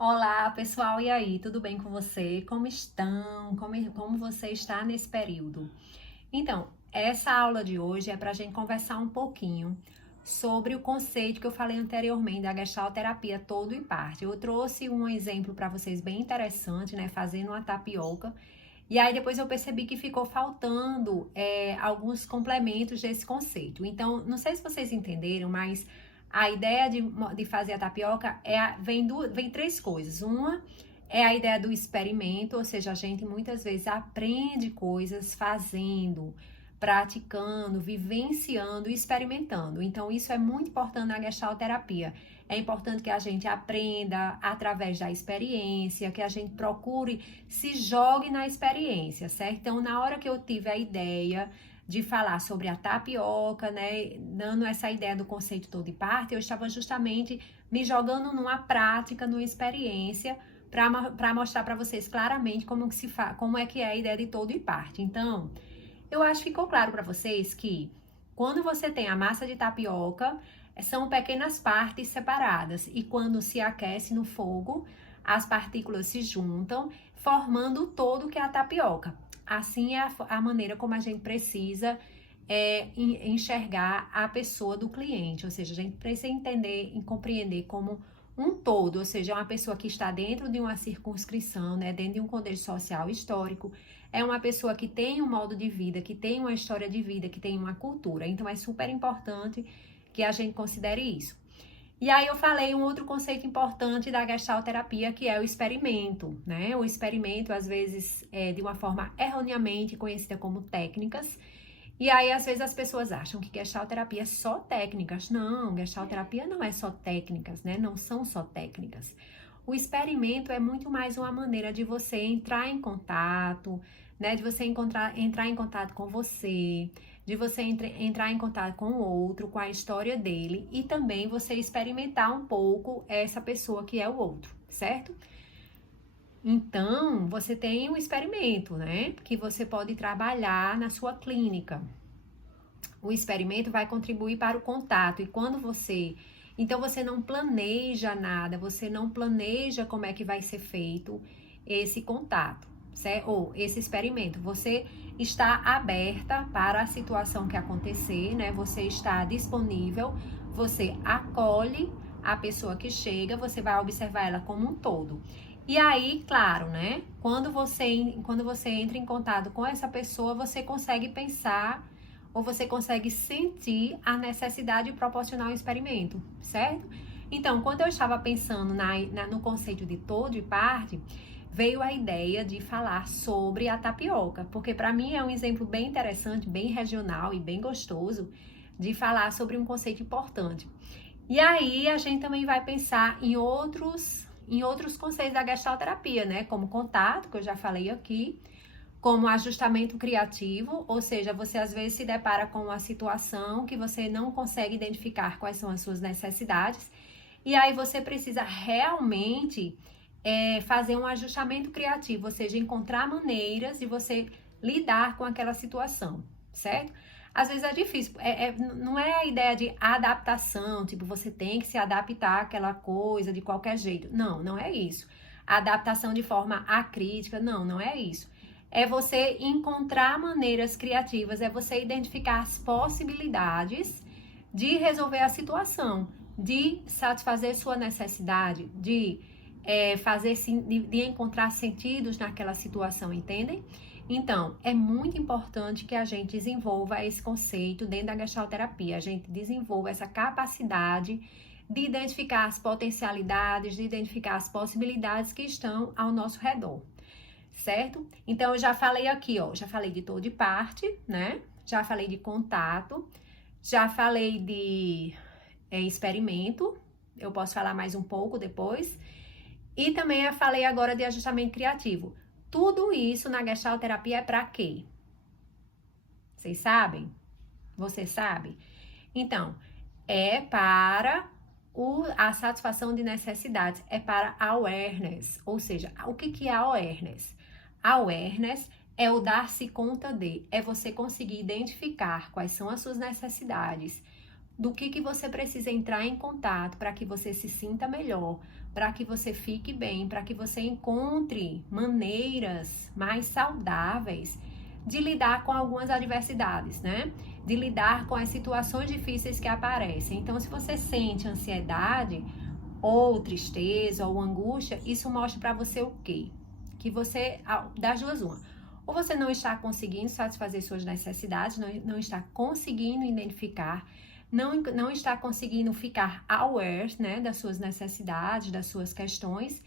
Olá, pessoal, e aí, tudo bem com você? Como estão? Como você está nesse período? Então, essa aula de hoje é para a gente conversar um pouquinho sobre o conceito que eu falei anteriormente da gestalterapia todo e parte. Eu trouxe um exemplo para vocês bem interessante, né? Fazendo uma tapioca. E aí depois eu percebi que ficou faltando alguns complementos desse conceito. Então, não sei se vocês entenderam, mas a ideia de fazer a tapioca vem três coisas. Uma é a ideia do experimento, ou seja, a gente muitas vezes aprende coisas fazendo, praticando, vivenciando e experimentando. Então, isso é muito importante na gestalterapia. É importante que a gente aprenda através da experiência, que a gente procure se jogue na experiência, certo? Então, na hora que eu tive a ideia de falar sobre a tapioca, né, dando essa ideia do conceito todo e parte, eu estava justamente me jogando numa prática, numa experiência, para mostrar para vocês claramente como é que é a ideia de todo e parte. Então, eu acho que ficou claro para vocês que quando você tem a massa de tapioca, são pequenas partes separadas e quando se aquece no fogo, as partículas se juntam, formando o todo que é a tapioca. Assim é a maneira como a gente precisa enxergar a pessoa do cliente, ou seja, a gente precisa entender e compreender como um todo, ou seja, uma pessoa que está dentro de uma circunscrição, né, dentro de um contexto social histórico, é uma pessoa que tem um modo de vida, que tem uma história de vida, que tem uma cultura. Então é super importante que a gente considere isso. E aí eu falei um outro conceito importante da gestalterapia, que é o experimento, né? O experimento, às vezes, é de uma forma erroneamente conhecida como técnicas. E aí, às vezes, as pessoas acham que gestalterapia é só técnicas. Não, gestalterapia não é só técnicas, né? Não são só técnicas. O experimento é muito mais uma maneira de você entrar em contato, né? De você entrar em contato com você, de você entrar em contato com o outro, com a história dele e também você experimentar um pouco essa pessoa que é o outro, certo? Então, você tem um experimento, né? Que você pode trabalhar na sua clínica. O experimento vai contribuir para o contato. E quando você. Então, você não planeja nada, você não planeja como é que vai ser feito esse contato, certo? Ou esse experimento. Você está aberta para a situação que acontecer, né? Você está disponível, você acolhe a pessoa que chega, você vai observar ela como um todo. E aí, claro, né? Quando você entra em contato com essa pessoa, você consegue pensar ou você consegue sentir a necessidade de proporcionar um experimento, certo? Então, quando eu estava pensando no conceito de todo e parte, veio a ideia de falar sobre a tapioca, porque para mim é um exemplo bem interessante, bem regional e bem gostoso de falar sobre um conceito importante. E aí a gente também vai pensar em outros conceitos da gestalterapia, né? Como contato, que eu já falei aqui, como ajustamento criativo, ou seja, você às vezes se depara com uma situação que você não consegue identificar quais são as suas necessidades, e aí você precisa realmente fazer um ajustamento criativo, ou seja, encontrar maneiras de você lidar com aquela situação, certo? Às vezes é difícil, não é a ideia de adaptação, tipo, você tem que se adaptar àquela coisa de qualquer jeito. Não, não é isso. Adaptação de forma acrítica, não é isso. É você encontrar maneiras criativas, é você identificar as possibilidades de resolver a situação, de satisfazer sua necessidade, de encontrar sentidos naquela situação, entendem? Então, é muito importante que a gente desenvolva esse conceito dentro da gestalterapia, a gente desenvolva essa capacidade de identificar as potencialidades, de identificar as possibilidades que estão ao nosso redor, certo? Então, eu já falei aqui, ó, já falei de todo e parte, né? Já falei de contato, já falei de experimento, eu posso falar mais um pouco depois. E também eu falei agora de ajustamento criativo. Tudo isso na gestalterapia é para quê? Vocês sabem? Você sabe? Então, é para a satisfação de necessidades, é para awareness. Ou seja, o que é awareness? Awareness é o dar-se conta de, é você conseguir identificar quais são as suas necessidades, do que você precisa entrar em contato para que você se sinta melhor, para que você fique bem, para que você encontre maneiras mais saudáveis de lidar com algumas adversidades, né? De lidar com as situações difíceis que aparecem. Então, se você sente ansiedade, ou tristeza, ou angústia, isso mostra para você o quê? Que você, das duas, uma. Ou você não está conseguindo satisfazer suas necessidades, não está conseguindo identificar, não está conseguindo ficar aware, né, das suas necessidades, das suas questões,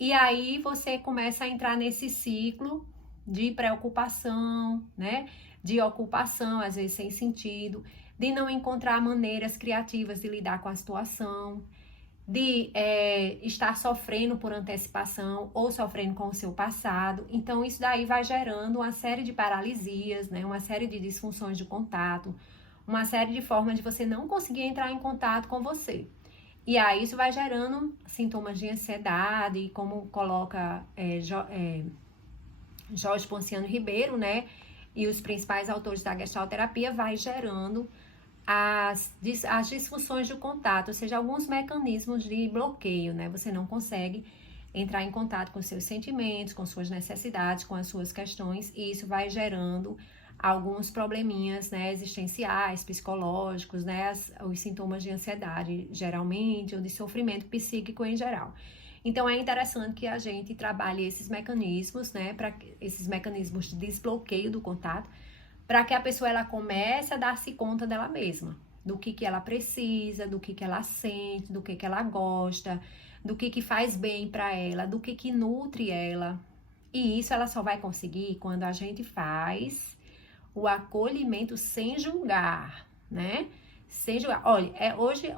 e aí você começa a entrar nesse ciclo de preocupação, né, de ocupação, às vezes sem sentido, de não encontrar maneiras criativas de lidar com a situação, de estar sofrendo por antecipação ou sofrendo com o seu passado. Então, isso daí vai gerando uma série de paralisias, né? Uma série de disfunções de contato, uma série de formas de você não conseguir entrar em contato com você. E aí, isso vai gerando sintomas de ansiedade, como coloca Jorge Ponciano Ribeiro, né? E os principais autores da gestalterapia, vai gerando as disfunções do contato, ou seja, alguns mecanismos de bloqueio, né? Você não consegue entrar em contato com seus sentimentos, com suas necessidades, com as suas questões, e isso vai gerando alguns probleminhas, né, existenciais, psicológicos, né, os sintomas de ansiedade, geralmente, ou de sofrimento psíquico em geral. Então, é interessante que a gente trabalhe esses mecanismos, né, esses mecanismos de desbloqueio do contato, para que a pessoa ela comece a dar-se conta dela mesma, do que ela precisa, do que ela sente, do que ela gosta, do que faz bem para ela, do que nutre ela. E isso ela só vai conseguir quando a gente faz o acolhimento sem julgar, né? Sem julgar. Olha, hoje,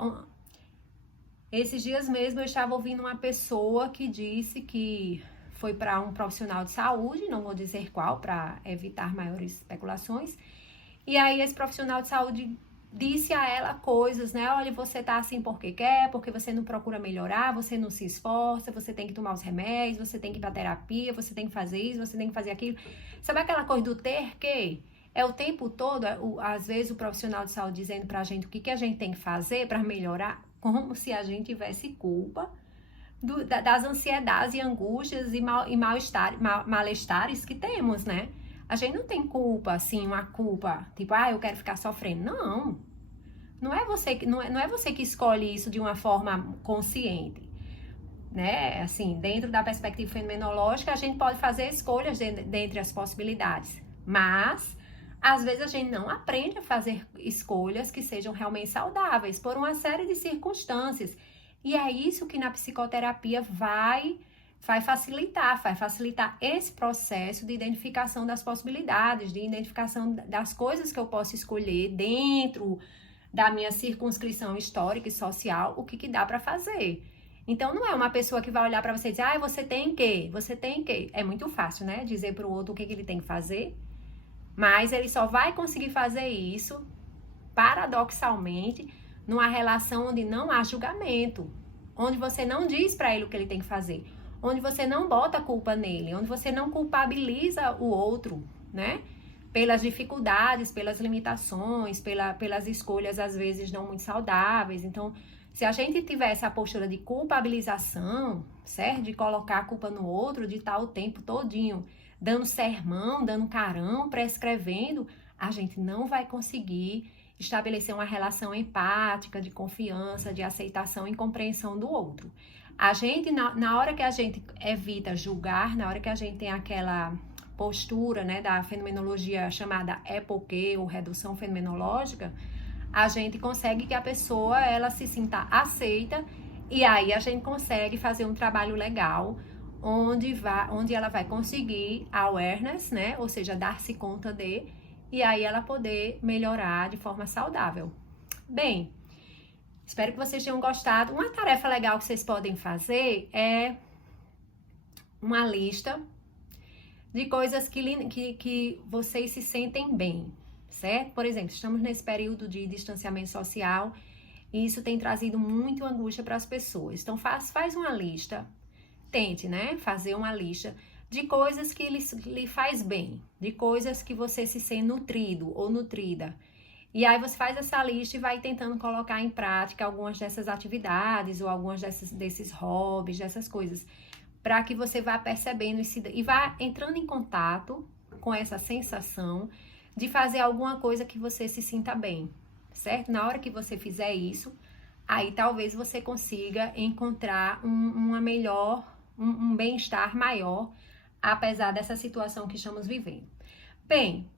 esses dias mesmo eu estava ouvindo uma pessoa que disse que foi para um profissional de saúde, não vou dizer qual, para evitar maiores especulações. E aí esse profissional de saúde disse a ela coisas, né? Olha, você tá assim porque quer, porque você não procura melhorar, você não se esforça, você tem que tomar os remédios, você tem que ir pra terapia, você tem que fazer isso, você tem que fazer aquilo. Sabe aquela coisa do ter que? É o tempo todo, às vezes o profissional de saúde dizendo pra gente o que a gente tem que fazer para melhorar, como se a gente tivesse culpa das ansiedades e angústias e malestares que temos, né? A gente não tem culpa, assim, uma culpa, tipo, eu quero ficar sofrendo. Não. Não é você que escolhe isso de uma forma consciente, né? Assim, dentro da perspectiva fenomenológica, a gente pode fazer escolhas dentre as possibilidades, mas às vezes a gente não aprende a fazer escolhas que sejam realmente saudáveis por uma série de circunstâncias. E é isso que na psicoterapia vai facilitar esse processo de identificação das possibilidades, de identificação das coisas que eu posso escolher dentro da minha circunscrição histórica e social, o que dá para fazer. Então, não é uma pessoa que vai olhar para você e dizer, você tem que. É muito fácil, né? Dizer para o outro o que ele tem que fazer, mas ele só vai conseguir fazer isso, paradoxalmente, numa relação onde não há julgamento, onde você não diz para ele o que ele tem que fazer, onde você não bota a culpa nele, onde você não culpabiliza o outro, né? Pelas dificuldades, pelas limitações, pelas escolhas às vezes não muito saudáveis. Então, se a gente tivesse a postura de culpabilização, certo? De colocar a culpa no outro, de estar o tempo todinho dando sermão, dando carão, prescrevendo, a gente não vai conseguir estabelecer uma relação empática, de confiança, de aceitação e compreensão do outro. A gente, na hora que a gente evita julgar, na hora que a gente tem aquela postura, né, da fenomenologia chamada EPOQ, ou redução fenomenológica, a gente consegue que a pessoa, ela se sinta aceita, e aí a gente consegue fazer um trabalho legal, onde ela vai conseguir awareness, né, ou seja, dar-se conta e aí ela poder melhorar de forma saudável. Bem, espero que vocês tenham gostado. Uma tarefa legal que vocês podem fazer é uma lista de coisas que vocês se sentem bem, certo? Por exemplo, estamos nesse período de distanciamento social e isso tem trazido muito angústia para as pessoas. Então, faz uma lista, tente, né, fazer uma lista de coisas que lhe faz bem, de coisas que você se sente nutrido ou nutrida. E aí você faz essa lista e vai tentando colocar em prática algumas dessas atividades ou algumas desses hobbies, dessas coisas, para que você vá percebendo e vá entrando em contato com essa sensação de fazer alguma coisa que você se sinta bem, certo? Na hora que você fizer isso, aí talvez você consiga encontrar um bem-estar maior, apesar dessa situação que estamos vivendo. Bem,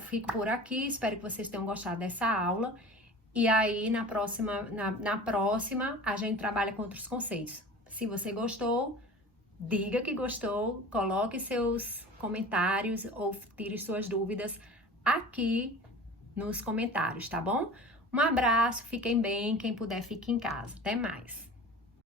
fico por aqui, espero que vocês tenham gostado dessa aula. E aí, na próxima, a gente trabalha com outros conceitos. Se você gostou, diga que gostou, coloque seus comentários ou tire suas dúvidas aqui nos comentários, tá bom? Um abraço, fiquem bem, quem puder fique em casa. Até mais!